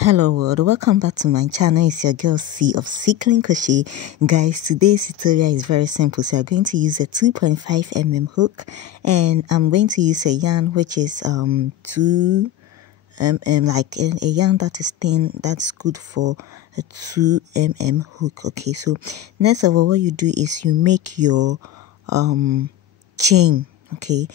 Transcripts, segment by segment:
Hello world, welcome back to my channel. It's your girl C of Cycling Crochet. Guys, today's tutorial is very simple. So I'm going to use a 2.5mm hook, and I'm going to use a yarn which is 2mm, like a yarn that is thin, that's good for a 2mm hook. Okay, so next of all, what you do is you make your chain. Okay,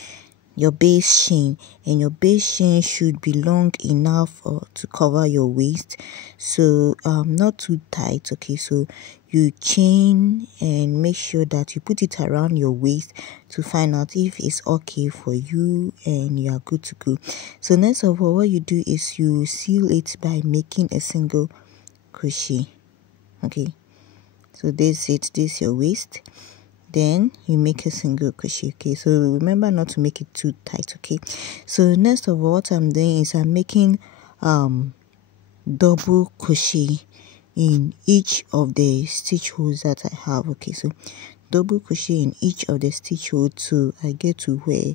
your base chain, and your base chain should be long enough to cover your waist, so not too tight. Okay, so you chain and make sure that you put it around your waist to find out if it's okay for you, and you are good to go. So next of all, what you do is you seal it by making a single crochet. Okay, so this is your waist. Then you make a single crochet. Okay, so remember not to make it too tight. Okay, so next of all, what I'm doing is I'm making double crochet in each of the stitch holes that I have. Okay, so double crochet in each of the stitch holes till I get to where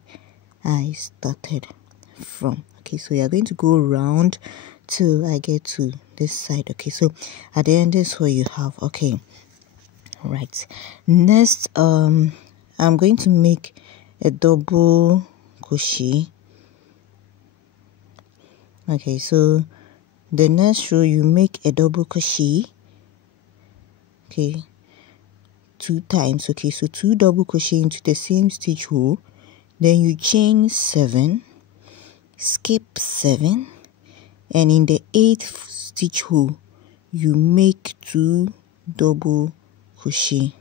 I started from. Okay, so you're going to go around till I get to this side. Okay, so at the end, this is what you have. Okay, right, next I'm going to make a double crochet. Okay, so the next row you make a double crochet. Okay, 2 times. Okay, so 2 double crochet into the same stitch hole, then you chain 7, skip 7, and in the 8th stitch hole you make 2 double crochet.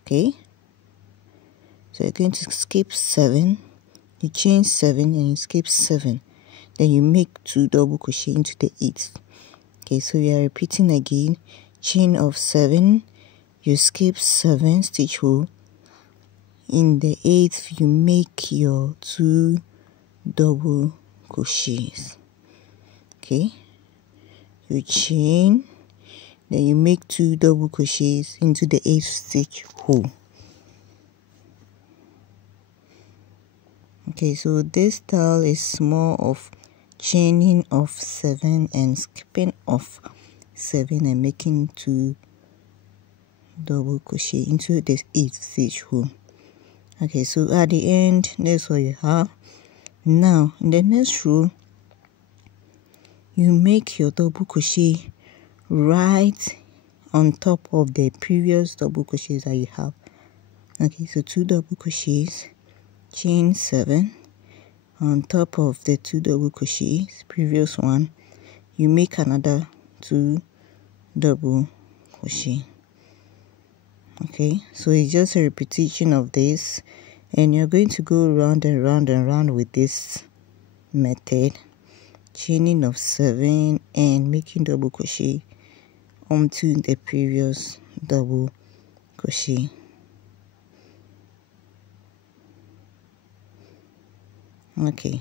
Okay, so you're going to skip 7, you chain 7, and you skip 7, then you make 2 double crochet into the 8th. Okay, so we are repeating again. Chain of 7, you skip 7 stitch hole, in the 8th you make your 2 double crochets. Okay, you chain, then you make 2 double crochets into the 8th stitch hole. Okay, so this style is more of chaining of 7 and skipping of 7 and making 2 double crochet into the 8th stitch hole. Okay, so at the end, that's what you have. Now in the next row you make your double crochet right on top of the previous double crochets that you have. Okay, so 2 double crochets, chain 7, on top of the 2 double crochets previous one you make another 2 double crochet. Okay, so it's just a repetition of this, and you're going to go round and round and round with this method, chaining of 7 and making double crochet onto the previous double crochet. Okay,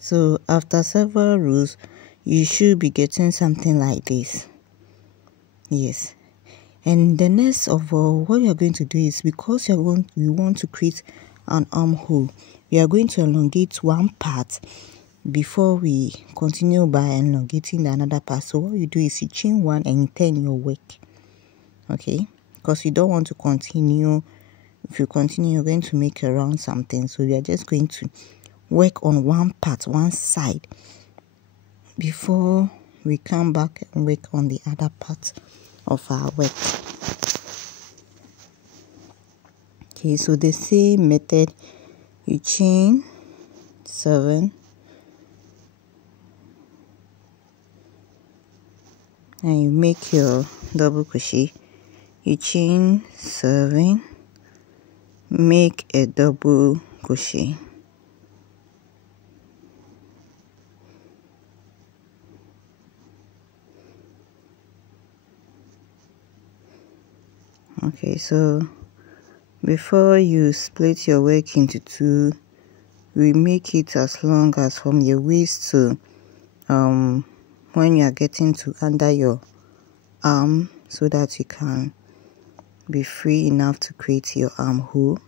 so after several rows you should be getting something like this. Yes, and the next of all, what we are going to do is, because we want to create an armhole, we are going to elongate one part before we continue by elongating the another part. So what you do is you chain 1 and you turn your work. Okay, because you don't want to continue. If you continue, you're going to make around something, so we are just going to work on one part, one side, before we come back and work on the other part of our work. Okay, so the same method, you chain 7 and you make your double crochet, you chain 7, make a double crochet. Okay, so before you split your work into 2, we make it as long as from your waist to when you are getting to under your arm, so that you can be free enough to create your armhole.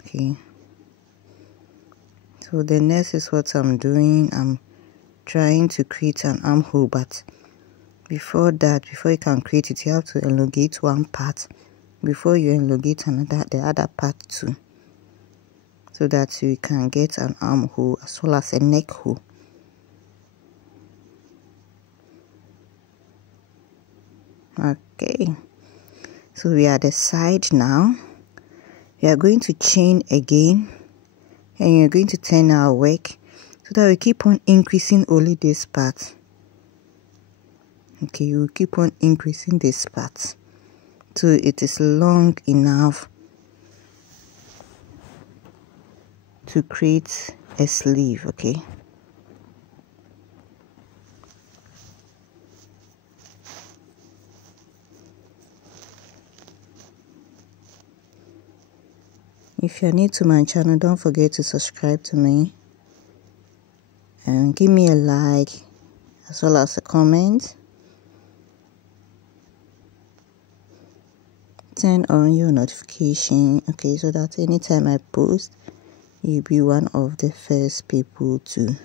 Okay, So the next is what I'm doing. I'm trying to create an armhole, but before you can create it, you have to elongate one part before you elongate the other part too, so that you can get an armhole as well as a neck hole. Okay, so we are at the side now. We are going to chain again, and you're going to turn our work so that we keep on increasing only this part. Okay, you will keep on increasing this part so it is long enough to create a sleeve. Okay, if you're new to my channel, don't forget to subscribe to me and give me a like as well as a comment. Turn on your notification, okay, so that anytime I post, you'll be one of the first people to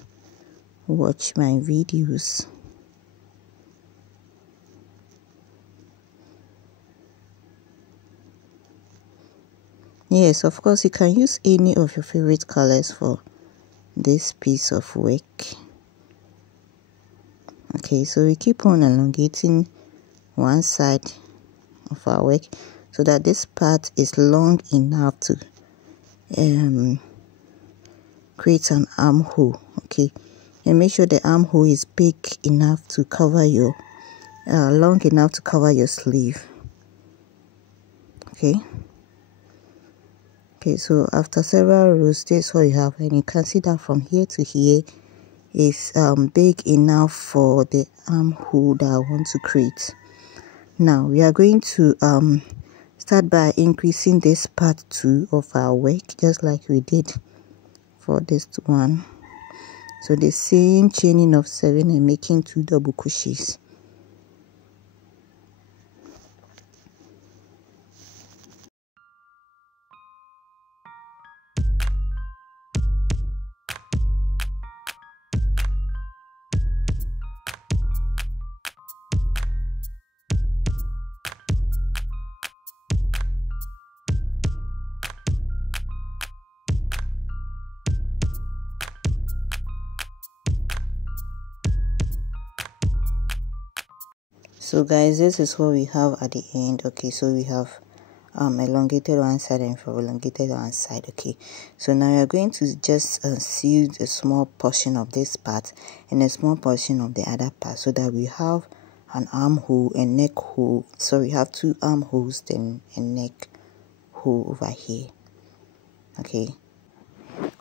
watch my videos. Yes, of course, you can use any of your favorite colors for this piece of work. Okay, so we keep on elongating one side of our work so that this part is long enough to create an armhole. Okay, and make sure the armhole is big enough to cover your long enough to cover your sleeve. Okay, so after several rows, this is what you have, and you can see that from here to here is big enough for the armhole that I want to create. Now we are going to start by increasing this part 2 of our work, just like we did for this one. So the same chaining of 7 and making 2 double crochets. So guys, this is what we have at the end. Okay, so we have elongated one side and elongated one side. Okay, so now we are going to just sew a small portion of this part and a small portion of the other part, so that we have an armhole and neck hole. So we have 2 armholes, then a neck hole over here. Okay,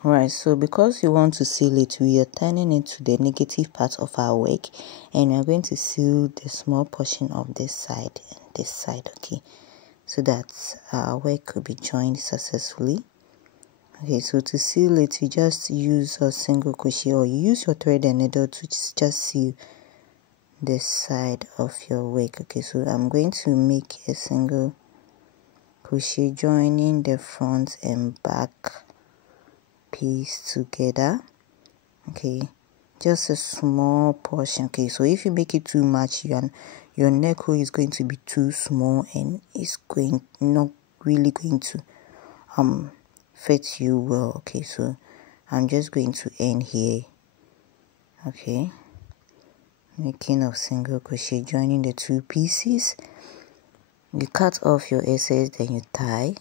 alright, so because you want to seal it, we are turning it to the negative part of our work, and we are going to seal the small portion of this side and this side. Okay, so that our work could be joined successfully. Okay, so to seal it, you just use a single crochet, or you use your thread and needle to just seal this side of your work. Okay, so I'm going to make a single crochet joining the front and back piece together. Okay, just a small portion. Okay, so if you make it too much, your neck hole is going to be too small, and it's not really going to fit you well. Okay, so I'm just going to end here. Okay, making a single crochet joining the 2 pieces. You cut off your excess, then you tie.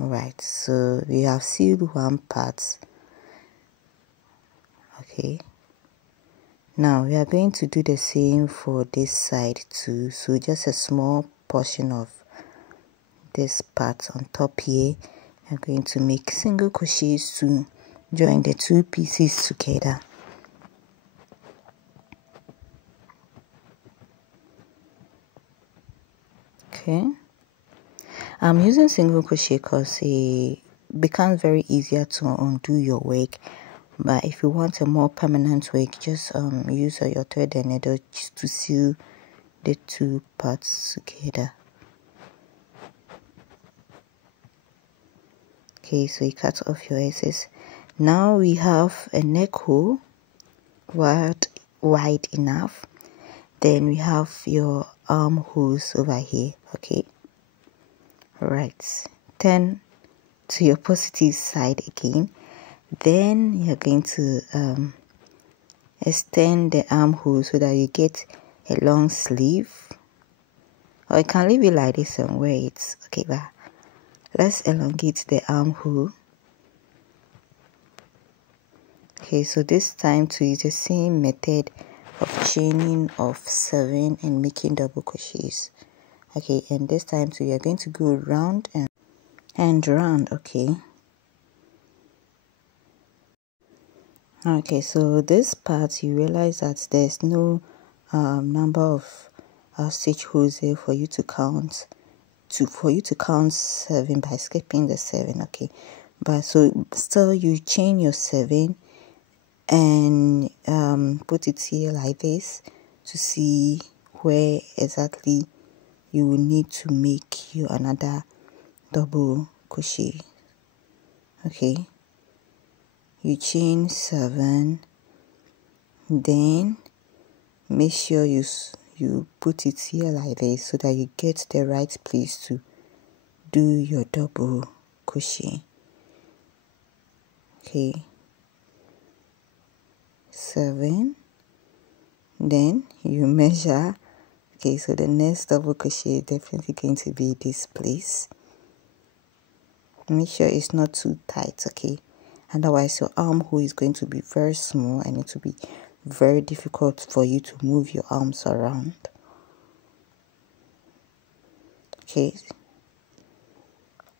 Alright, so we have sealed one part. Okay, now we are going to do the same for this side too. So just a small portion of this part on top here, we are going to make single crochets to join the 2 pieces together. Okay, I'm using single crochet because it becomes very easier to undo your work. But if you want a more permanent work, just use your thread and needle just to sew the 2 parts together. Okay, so you cut off your excess. Now we have a neck hole wide enough. Then we have your armholes over here. Okay, right, turn to your positive side again. Then you're going to extend the armhole so that you get a long sleeve, or you can leave it like this and wear it. Okay, but let's elongate the armhole. Okay, so this time to use the same method of chaining of 7 and making double crochets. Okay, and this time so you're going to go round and round. Okay, so this part you realize that there's no number of stitch holes there for you to count 7 by skipping the 7. Okay, but so still you chain your 7 and put it here like this to see where exactly you will need to make you another double crochet. Okay, you chain 7, then make sure you put it here like this so that you get the right place to do your double crochet. Okay, 7, then you measure. Okay, so the next double crochet is definitely going to be this place. Make sure it's not too tight, okay, otherwise your armhole is going to be very small and it will be very difficult for you to move your arms around. Okay,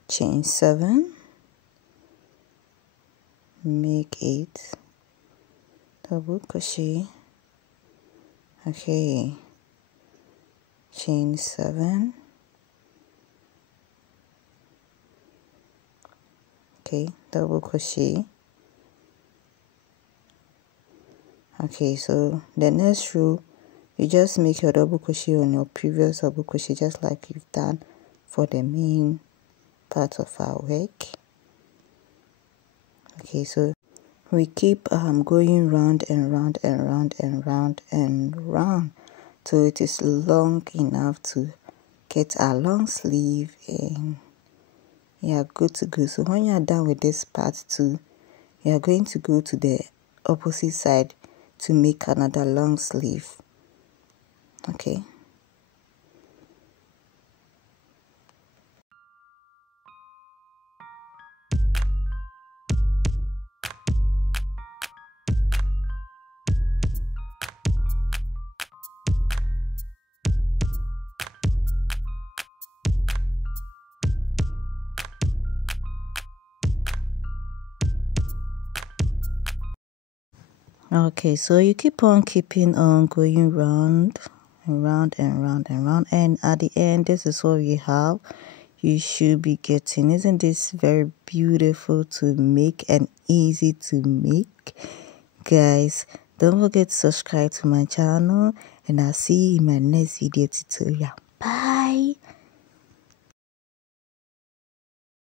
chain 7, make 8 double crochet. Okay, chain 7. Okay, double crochet. Okay, so the next row you just make your double crochet on your previous double crochet, just like you've done for the main part of our work. Okay, so we keep going round and round and round and round and round till it is long enough to get our long sleeve, and you are good to go. So when you are done with this part too, you are going to go to the opposite side to make another long sleeve. Okay, okay, so you keep on keeping on going round and round and round and round, and at the end this is what we have. You should be getting, isn't this very beautiful to make and easy to make? Guys, don't forget to subscribe to my channel, and I'll see you in my next video tutorial. Bye.